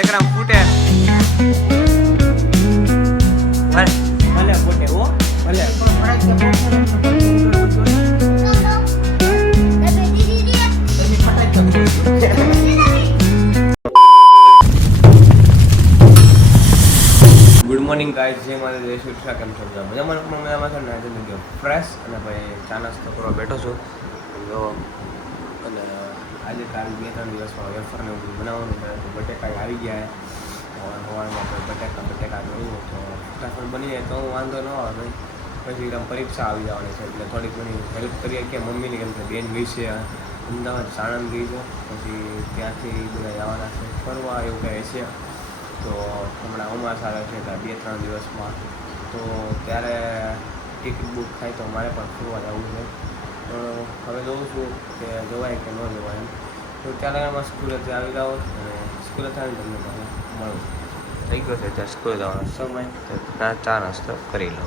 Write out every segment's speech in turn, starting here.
એકરામ ફૂટે ભલે ફૂટે હો ભલે ગુડ મોર્નિંગ ગાઈસ, જે મારે દેશ ઉઠા કેમ છો મજામાં છો ને? આજે મેં ગયો ફ્રેશ અને ભાઈ ચા નાસ્તો કરવા બેઠો છું જો. અને આજે કાલ 2-3 દિવસમાં વેફરને એવું બનાવવાનું છે તો બટેકા આવી ગયા સવારમાં બટેકા જોયું તો ફટાફટ બની જાય તો વાંધો ન આવે. પછી એકદમ પરીક્ષા આવી જવાની છે એટલે થોડીક ઘણી હેલ્પ કરીએ કે મમ્મીની, કેમ કે બેન ગઈ છે અમદાવાદ સાણંદ ગઈ છે, પછી ત્યાંથી બધા જવાના છે ફરવા એવું કહે છે. તો હમણાં અમાસ આવે છે 2-3 દિવસમાં, તો ત્યારે ટિકિટ બુક થાય તો મારે પણ ફરવા જવું છે. પણ હવે જોઉં છું કે જવાય કે ન જવાય એમ. તો ત્યારે એમાં સ્કૂલેથી આવી જાઓ અને સ્કૂલે થઈને તમને તમે મળું. થઈ ગયો છે ત્યાં સ્કૂલે જવાનો સમય, તો ચા નાસ્તો કરી લો.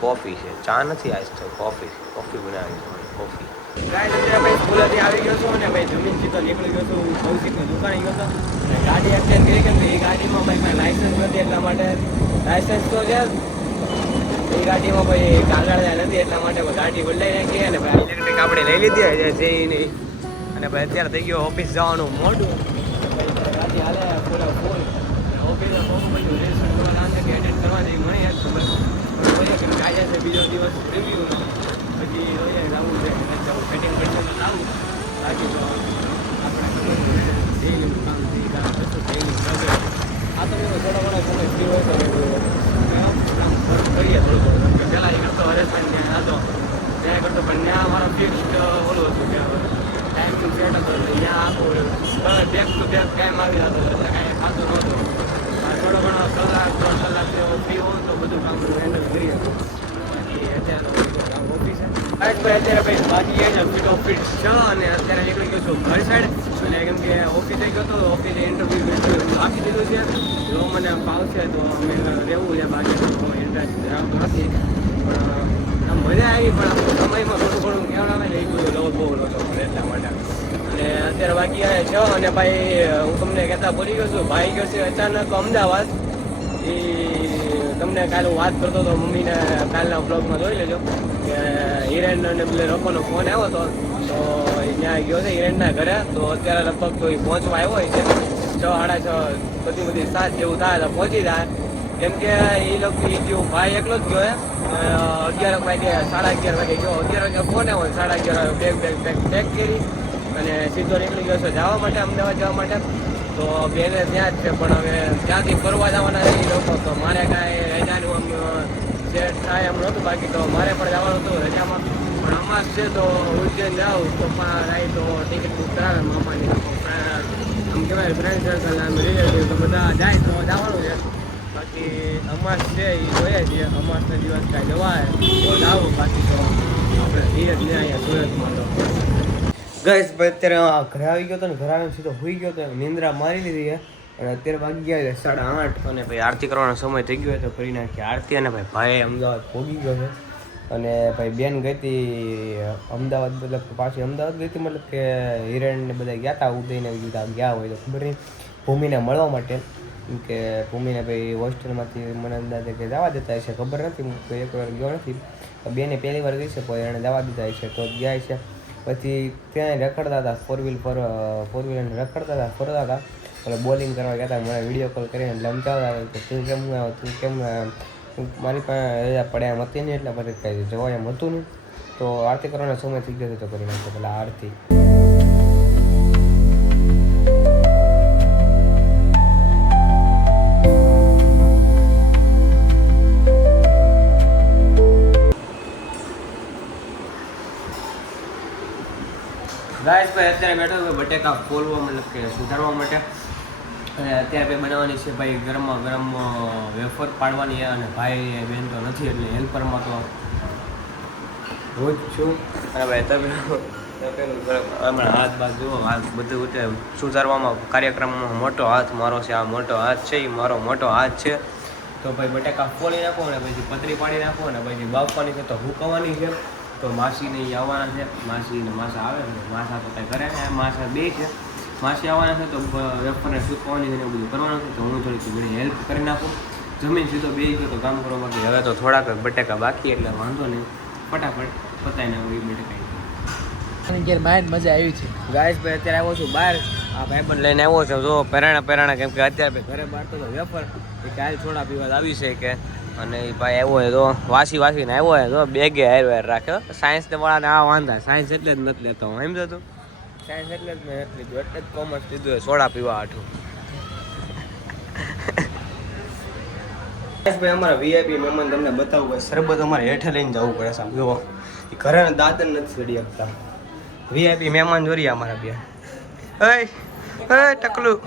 કોફી છે, ચા નથી આજ તો કોફી બનાવી છે કોફી. ગાઈસ અત્યારે ભાઈ સ્કૂલેથી આવી ગયો છું અને ભાઈ જમીન સીધો નીકળી ગયો છું કૌશિકની દુકાને ગયો હતો. ગાડી એક્સચેન્જ કરી કેમ કે એ ગાડીમાં ભાઈ મારે લાઇસન્સ નથી, એટલા માટે લાઇસન્સ તો છે એ ગાડીમાં ભાઈ કાગળ નથી, એટલા માટે ગાડી બદલાઈ નાખી અને ભાઈ ઇલેક્ટ્રિક આપણે લઈ લીધી જઈને. અને ભાઈ અત્યારે થઈ ગયો ઓફિસ જવાનું મોડું, ગાડી હાલે ફૂલ ઓફિસ બધું રેશન કરવા કે એટેન્ડ કરવા જઈ મને યાદ ખબર કે આજે છે બીજો દિવસ રિવ્યુ, પછી જવું છે સેટિંગ કરશે તો લાવું, બાકી તો આપણે ડેલીનું કામ આ તો થોડો ઘણો સમય ફ્રી હોય તો કરીએ થોડું પહેલાં એ કરતો હરેશભાઈ ત્યાં હતો ત્યાં કરતો, પણ ત્યાં મારો ફિક્સ ઓલું હતું કે ટાઈમ ટુ સેટ હતો એટલે ત્યાં આખું બેક ટુ બેક ટાઈમ આવી જતો એટલે કાંઈ ખાતું નહોતું. થોડો ઘણો કલાક 3 કલાક જેવો ફ્રી હોય તો બધું કામ હેન્ડલ કરીએ. બાકી અત્યારે ઓફિસ અત્યારે ભાઈ બાકી છે ફિટ ઓફ ફિટ છ અને અત્યારે નીકળી ગયો છું ઘર સાઈડ. અને કેમ કે ઓફિસે ગયો હતો, ઓફિસે ઇન્ટરવ્યૂ આપી દીધું છે, જો મને ફાવશે તો અમે રહેવું છે, બાકી ઇન્ટરેસ્ટ ધરાવતો નથી. પણ આમ મજા આવી, પણ આપણું સમયમાં થોડું ઘણું કેવું આવે ને એ બધું લોટ બહુ નહોતો પડે એટલા માટે. અને અત્યારે બાકી આવે છે અને ભાઈ હું તમને કહેતા ભૂલી ગયો છું, ભાઈ ગયો છે અચાનક અમદાવાદ. એ તમને કાલે હું વાત કરતો હતો મમ્મીને કાલના બ્લોગમાં જોઈ લેજો કે હિરેન અને પેલે લોકોનો ફોન આવ્યો હતો, તો ત્યાં ગયો છે હિરેનના ઘરે. તો અત્યારે લગભગ તો એ પહોંચવા આવ્યો હોય છે 6-6:30 બધી 7 જેવું થાય તો પહોંચી જાય, કેમ કે એ લોકો જેવું ભાઈ એકલો જ ગયો 11 વાગે 11:30 વાગે ગયો. 11 વાગે ફોન આવ્યો, 11:30 પેક કરી અને સીધો નીકળી ગયો છે જવા માટે, અમદાવાદ જવા માટે. તો બેને ત્યાં જ છે, પણ હવે ત્યાંથી ફરવા જવાના એ લોકો, તો મારે કાંઈ રજાનું આમ સેટ થાય એમ નહોતું, બાકી તો મારે પણ જવાનું હતું રજામાં. પણ અમાસ છે તો ઉજ્જૈન જાઉં તો પણ તો ટિકિટ બુક કરાવે મામાની, આમ કહેવાય ફ્રેન્ડ સર્કલ આમ રિલેટિવ તો બધા જાય તો જવાનું છે. બાકી અમાસ છે એ જોઈએ છીએ, અમાસના દિવસ કાંઈ જવાય તો જાવું, બાકી તો આપણે ધીરે ધીરે અહીંયા સુરતમાં તો ગઈશ. ભાઈ અત્યારે ઘરે આવી ગયો હતો ને, ઘરે આવીને સીધો હોઈ ગયો હતો, નિંદ્રા મારી લીધી છે. અને અત્યારે વાગી ગયા છે 8:30 અને ભાઈ આરતી કરવાનો સમય થઈ ગયો તો કરી નાખી આરતી. અને ભાઈ અમદાવાદ પહોંચી ગયો છે અને ભાઈ બેન ગઈ હતી અમદાવાદ, મતલબ પાછી અમદાવાદ ગઈ હતી, મતલબ કે હિરેન ને બધા ગયા હતા ઉદયને ગયા હોય તો ખબર નહીં, ભૂમિને મળવા માટે. કે ભૂમિને ભાઈ હોસ્ટેલમાંથી મને અંદાજે કે જવા દેતા હશે, ખબર નથી, હું તો એકવાર ગયો નથી. બેને પહેલી વાર ગઈ છે કોઈ એને જવા દીધા હશે તો ગયા છે. પછી ત્યાં રખડતા હતા ફોર વ્હીલરને રખડતા હતા, ફરતા હતા, એટલે બોલિંગ કરવા ગયા હતા. મને વિડીયો કોલ કરીને લમચાવતા હતા કે તું કેમ આવ્યો, તું કેમ મારી પાસે રજા પડ્યા એમ હતી નહીં, એટલે પછી કાંઈ જવા એમ હતું નહીં. તો આરતી કરવાનો સમય થઈ ગયો તો કરી નાખતો પેલા આરતી. ગાઈસ ભાઈ અત્યારે બેઠો બટેકા ફોલવા મતલબ કે સુધારવા માટે. અને અત્યારે ભાઈ બનાવવાની છે ભાઈ ગરમ વેફર પાડવાની, અને ભાઈ બેન તો નથી એટલે હેલ્પરમાં તો હું જ છું. અને ભાઈ તમે હમણાં હાથ બાદ જુઓ, હાથ બધું સુધારવામાં કાર્યક્રમમાં મોટો હાથ મારો છે, આ મોટો હાથ છે એ મારો મોટો હાથ છે. તો ભાઈ બટેકા ફોલી નાખો અને પછી પતરી પાડી નાખો અને પછી બાફવાની છે તો હુકવવાની છે. તો માસીને આવવાના છે, માસી ને માસા આવે ને, માસા તો કંઈ કરે ને, માસા બે છે માસી આવવાના છે તો વેફરને સૂકવવાની છે ને એવું બધું કરવાનું છે તો હું થોડીક ઘણી હેલ્પ કરી નાખું. જમીન સીધો બે ગયો તો કામ કરવા બાકી હવે તો થોડાક બટેકા બાકી એટલે વાંધો નહીં ફટાફટ પતાવીને આવું એ બટેકા બહાર મજા આવી છે. ગાઈસ ભાઈ અત્યારે આવ્યો છું બહાર આ ભાઈબંધ લઈને આવ્યો છે જો પેરાણા કેમ કે અત્યારે ભાઈ ઘરે બહાર તો વેફર એ કાલ છોડા પીવા આવી છે કે અને એ ભાઈ આવ્યો હોય તો વાસીને આવ્યો હોય તો બેગે હાર રાખ્યો. સાયન્સ વાળાને આ વાંધા સાયન્સ એટલે જ નથી લેતો હું એમ જતું સાયન્સ એટલે જ મેં નથી લીધું એટલે જ કોમર્સ લીધું હોય સોડા પીવા હાટું. ભાઈ અમારા વીઆઈપી મહેમાન તમને બતાવવું હોય શરબત અમારે હેઠે લઈને જવું પડે સાહેબ જુઓ એ ઘરે દાંતન નથી ચડી શકતા. વીઆઈપી મહેમાન જોરીએ અમારા બે ટકલું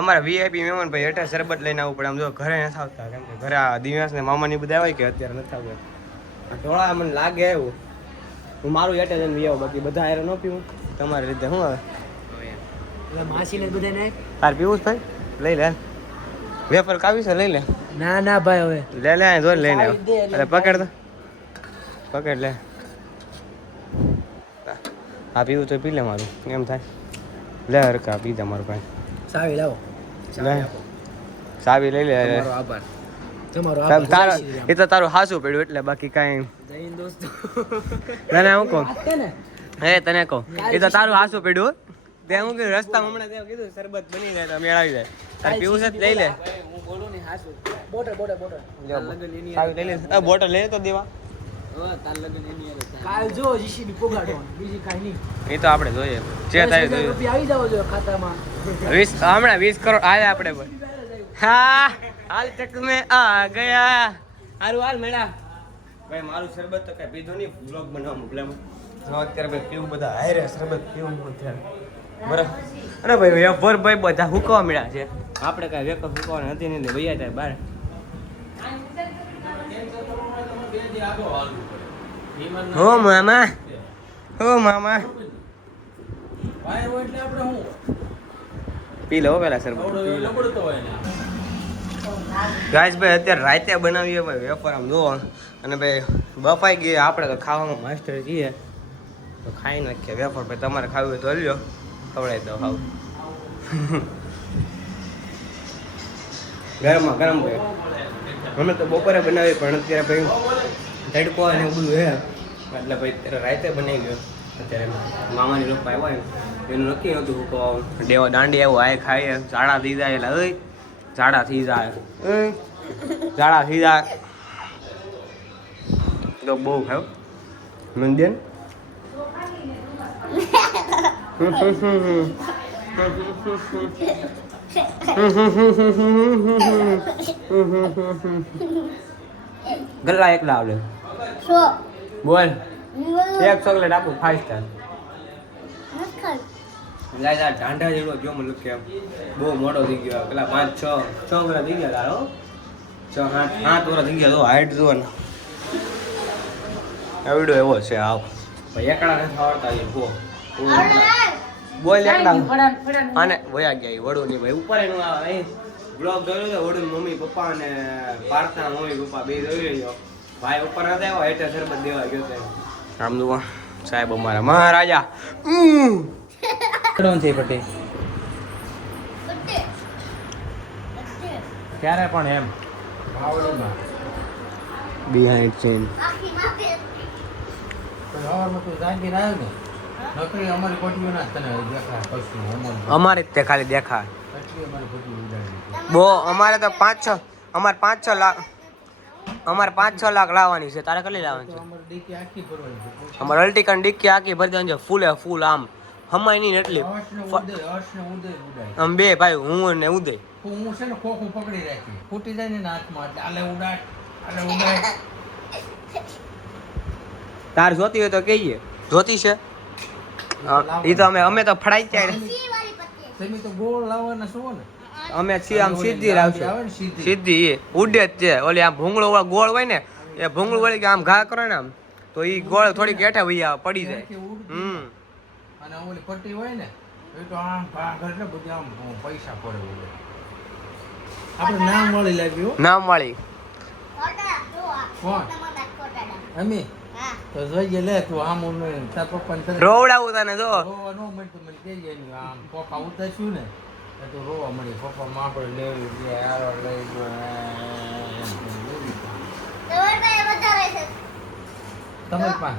અમારા વીઆઈપી મહેમાન ભાઈ હેઠે શરબત લઈને આવવું પડે આમ જો ઘરે નથી આવતા કેમ કે ઘરે આ દિવ્યાસ ને મામાની બધા હોય કે અત્યારે નથી આવતા ટોળા મને લાગે એવું હું મારું હેઠે જઈને વી આવું બાકી બધા હારે ન પીવું તમારી રીતે શું આવે માસીને બધા ને તાર પીવું ભાઈ લઈ લે વેફર કાવી છે લઈ લે ના ભાઈ હવે લે જોઈ લઈને અરે પકડ લે આ પીવું તો પી લે મારું એમ થાય લે હરકા પી જા મારું ભાઈ સાવી લાવો સાવી લઈ લે આભાર તમારો તારો એ તો તારું હાસું પડ્યું એટલે બાકી કાંઈ જૈન દોસ્તો તને હું કહું હે તને કહું એ તો તારું હાસું પડ્યું તે હું કીધું રસ્તામાં હમણાં તે કીધું શરબત બની જાય તો મેળાવી જાય તારે પીવું છે લઈ લે હું બોલું ને હાસું બોટલ સાવી લઈ લે બોટલ લઈ તો દેવા કાલ જો જીસીબી પોગાડવાનું બીજી કાઈ નહીં એ તો આપણે જોઈએ જે થાય જોઈએ રૂપિયા આવી જાવ જોઈએ ખાતામાં 20 હમણાં 20 કરોડ આયા આપણે હા હાલ તક મે આ ગયા હાલ મેળા ભાઈ મારું શરબત તો કઈ પીધું નહીં બ્લોગ બનાવવા મોકલ્યા અત્યારે ભાઈ પીવું બધા હારે શરબત પીવું અત્યારે બરાબર અરે ભાઈ વેફર ભાઈ બધા હુકવા મળ્યા છે આપણે કાંઈ વેફર હુકવાના હતી નહીં ભૈયા થાય બહાર હો મામા પી લો પેલા શરબત ગાઈસ ભાઈ અત્યારે રાતે બનાવીએ ભાઈ વેફર આમ જોવો અને ભાઈ બફાઈ ગઈ આપણે તો ખાવામાં માસ્ટર છીએ તો ખાઈ નાખીએ વેફર ભાઈ તમારે ખાવું હોય તો લ્યો ખવડાવી દો ખાવ ગરમમાં ગરમ ભાઈ અમે તો બપોરે બનાવી પણ અત્યારે ભાઈ તડકો અને એવું બધું હે એટલે ભાઈ અત્યારે રાતે બનાવી ગયો અત્યારે મામાની લોકો આવ્યા એનું નક્કી નહોતું હું દેવા દાંડી આવ્યો આય ખાઈએ ઝાડા થઈ જાય એટલે ઝાડા થઈ જાય તો બહુ ખાયો મંદિર ગલ્લા એકલા આવડે બોલ એક ચોકલેટ આપું 5 સ્ટાર ઢાંઢા જેવો જો મને કે બહુ મોડો થઈ ગયો પેલા 5-6 વર્ષ થઈ ગયા તારો 6-8 વર્ષ થઈ ગયા તો હાઈટ જો ને એવડો એવો છે આવ ભાઈ એકડા નથી આવડતા એ બો બોલ એકડા અને વયા ગયા વડું ની ભાઈ ઉપર એનું અહીં બ્લોગ જોયો તો વડું મમ્મી પપ્પા અને પાર્થના મમ્મી પપ્પા બે જોયો ભાઈ ઉપર નતા આવ્યો હેઠે શરબત દેવા ગયો તો આમ જુઓ સાહેબ અમારા મહારાજા કોણ છે પટે ક્યારે પણ એમ બિહાઇન્ડ સીન અમારે તે ખાલી દેખા બહુ અમારે તો 5-6 અમારે 5-6 લાખ અમારે 5-6 લાખ લાવવાની છે તારે કેટલી લાવવાની છે અમારે અલ્ટિકન ડિક્કી આખી ભરી દેવાની છે ફૂલે ફૂલ આમ હમાય નહીં એટલી આમ બે ભાઈ હું ને ઉદય હું છે ને ખોખું પકડી રાખી ફૂટી જાય ને હાથમાં એટલે આલે ઉડાડ તાર જોતી હોય તો કહીએ જોતી છે એ તો અમે તો ફડાઈ જાય તમે તો ગોળ લાવવાના છો ને અમે છીએ આમ સીધી લાવશે સીધી એ ઉડે જ છે ઓલી આમ ભૂંગળો ગોળ હોય ને એ ભૂંગળું વળી કે આમ ઘા કરે ને આમ તો એ ગોળ થોડી ગેઠા વૈયા પડી જાય અને ઓલી પટ્ટી હોય ને એ તો આમ ભાગ એટલે બધી આમ પૈસા પડે આપણે નામ વાળી લાગ્યું નામ વાળી કોણ અમે તો જોઈએ લે તું આમ તાર પપ્પાને તરત રોવડાવું તને જો રોવા ન મળતું મને કહેજે એની આમ પપ્પા ઉતરશું ને તો તું રોવા મળી પપ્પા માપડે લેવી છે આરો લઈ ગયો તમે પણ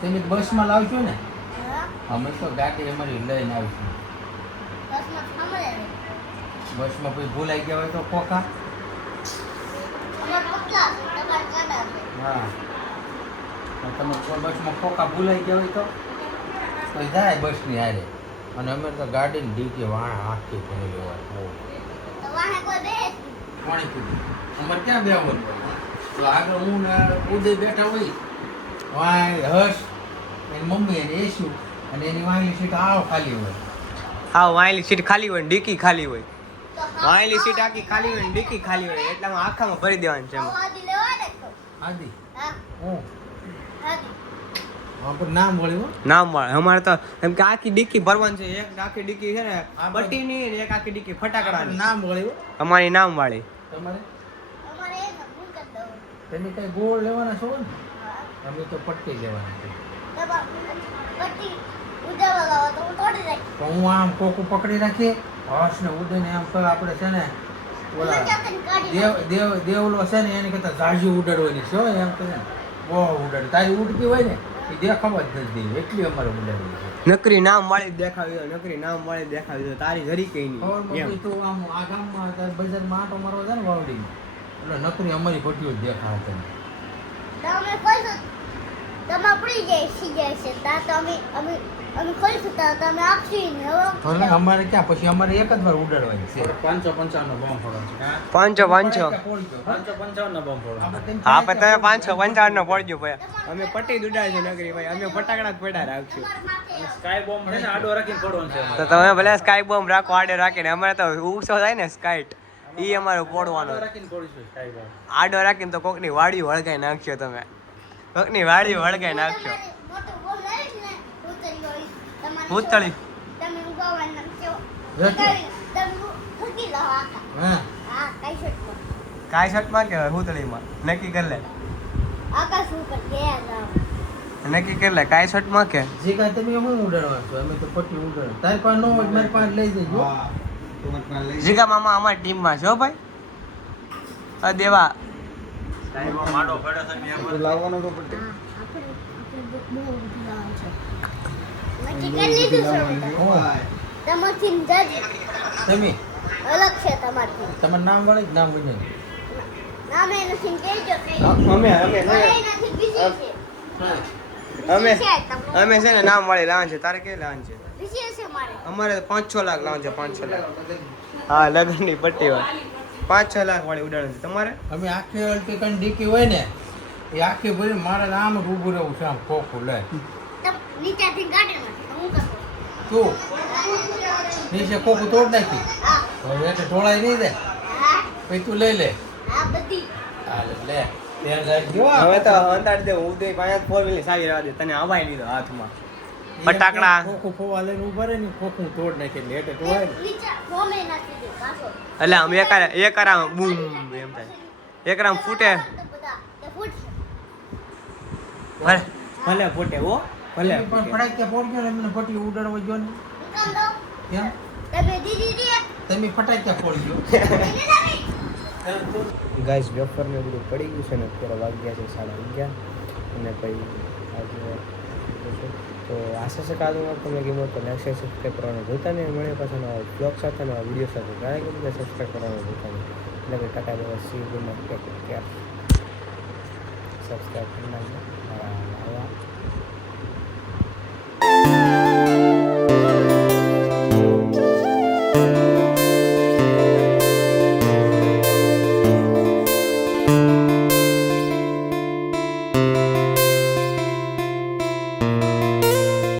તમે બસમાં લાવશો ને અમે તો ગાડી અમારી લઈને આવીશું બસમાં કોઈ ભૂલાઈ ગયા હોય તો કોકા હા તમે બસમાં કોકા ભૂલાઈ ગયા હોય તો જાય બસની હારે અને અમે તો ગાડીની ડીકે વાણ આખી ભરેલી હોય પાણી પીધું અમારે ક્યાં બેવાનું તો આગળ હું ને ઉદય બેઠા હોય વાય હર્ષ એની મમ્મી એને એસુ અને એની વાંગલી સીટ આવ ખાલી હોય હા વાયેલી સીટ ખાલી હોય ને ડીકી ખાલી હોય વાયેલી સીટ આખી ખાલી હોય ને ડીકી ખાલી હોય એટલામાં આખામાં ભરી દેવાનું છે એમાં આદિ હું હા પણ નામ વળ્યું નામ વાળે અમારે તો એમ કે આખી ડીકી ભરવાની છે એક આખી ડીકી છે ને બટીની ને એક આખી ડીકી ફટાકડાની નામ વળ્યું અમારી નામ વાળી તમારે તમે કઈ ગોળ લેવાના છો ને અમે તો પટ્ટી લેવાના છે તો હું આમ કોકું પકડી રાખી હર્ષ ને ઉદયને આમ કર આપણે છે ને ઓલા દેવલો છે ને એને કરતા ઝાઝી ઉડાડવાની છે એમ કે બહુ ઉડાડ તારી ઉડતી હોય ને એ દેખાવા જ નથી દે એટલી અમારે ઉડાડવી છે નકરી નામ વાળી દેખાવી દો નકરી નામ વાળી દેખાવી દો તારી જરી કઈ નહીં એમ તો આમ આ ગામમાં બજારમાં આંટો મારવા છે ને વાવડીમાં એટલે નકરી અમારી ભટ્ટીઓ જ દેખાવ તમે અમારે ક્યાં પછી અમારે એક જ વાર ઉડાડવાની છે 555 બોમ્બ ફોડવાનો છે 555 555 બોમ્બ ફોડવાનો હા પણ તમે 555 નો પડજો ભાઈ અમે પટ્ટી જ ઉડાડી છે નગરી ભાઈ અમે ફટાકડા જ પડ્યા રાખશું સ્કાય બોમ્બ છે ને આડો રાખીને ફોડવાનો છે તો તમે ભલે સ્કાય બોમ્બ રાખો આડે રાખીને અમારે તો ઉગસો થાય ને સ્કાઈટ ઈ અમારે પોડવાનો રાખીને ફોડીશું સ્કાય બોમ્બ આડો રાખીને તો કોકની વાડી વળગાઈ નાખશો તમે કોકની વાડી વળગાઈ નાખશો ભૂતળી કાય શર્ટમાં કે ભૂતળીમાં નક્કી કરી લે નક્કી કરી લે કાય શર્ટમાં કે જે કાંઈ તમે હું ઉડાડવા છો અમે તો પટ્ટી ઉડાડ તારી પાસે ન હોય મારી પાસે લઈ જજો જીગા મામા અમારી ટીમમાં છે હો ભાઈ આ દેવા લાવવાનો તો પટ્ટી તમે અલગ છે તમારથી તમારું નામ વાળી નામ વજન નામે નથી કેજો અમે નથી બીજી છે અમે છે ને નામ વાળી લાવન છે તારે કે લાવન છે બીજી છે મારે અમારે 5-6 લાખ લાવન છે 5-6 લાખ હા લગનની પટ્ટી હોય 5-6 લાખ વાળી ઉડાડવાની છે તમારે અમે આખી અલટી કઈ ડીકી હોય ને એ આખી ભરી મારે આમ જ ઊભું રહેવું છે આમ ખોખું લે નીચેથી ગાડી નથી હું કરું તું નીચે ખોખું તોડ નાખી હવે એટલે ઢોળાય નહીં દે પછી તું લઈ લે આ બધી હાલે લે ત્યાં જાય જો હવે તો અંદાજ દે ઉદય પાંચ 4 વ્હીલ સારી રહેવા દે તને આવાઈ લીધો હાથમાં ફટાકડા ખોખું ફોવા લઈને ઊભા રહે ને ખોખું તોડ નાખે એટલે એટલે ઢોળાય ને નીચે ફોમે નાખી દે પાછો એટલે આમ એકારા બૂમ એમ થાય એકરામ ફૂટે બધા તે ફૂટશે ભલે ફૂટે હો ભલે પણ પડાય કે પોડ્યો ને એમને પટ્ટી ઉડાડવા જો ને કામ દો કેમ તમે દીદી દી તમે ફટાક્યા ફોડ્યો ગાઈસ વેફર ને બધું પડી ગયું છે ને અત્યારે વાગ્યા છે 11:30 અને પછી આજે તો આશા છે કે આજનો તમને ગમ્યો તો લાઈક શેર સબસ્ક્રાઈબ કરવાનું ભૂલતા નહીં મળે પાછા નવા બ્લોગ સાથે નવા વિડીયો સાથે ઘણા કે બધા સબસ્ક્રાઈબ કરવાનું ભૂલતા નહીં એટલે કે ટાટા દેવા C good night take care subscribe કરી નાખજો